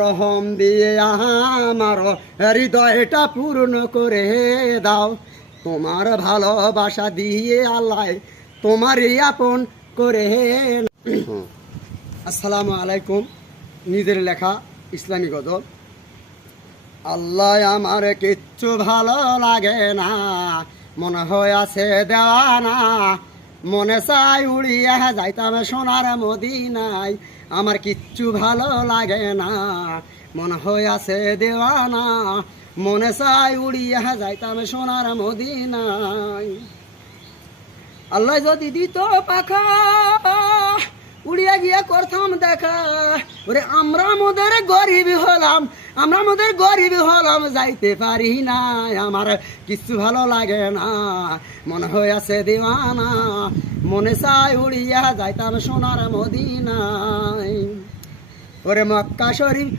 রহম দিয়ে আমার হৃদয়টা পূর্ণ করে দাও, তোমার ভালোবাসা দিয়ে আল্লাহ তোমারই আপন করে। আসসালামু আলাইকুম। নিজের লেখা ইসলামী গজল। আল্লাহ আমার কিচ্ছু ভালো লাগে না, মনে হয় আছে দেওয়ানা, মনে চাই উড়িয়া যাইতাম সোনার মদিনায়। আমার কিচ্ছু ভালো লাগে না, মনে হয় আছে দেওয়ানা, মনে চাই উড়িয়া যাইতাম সোনার মদিনায়। আল্লাহ যদি দিত পাখা উড়িয়া গিয়া করতাম দেখা, ওরে আমরা মোদের গরিব হলাম, যাইতে পারি না। আমার কিছু ভালো লাগে না, মনে হয় আছে দিওয়ানা, মনে চাই উড়িয়া যাইতাম সোনার মদিনায়। ওরে মক্কা শরীফ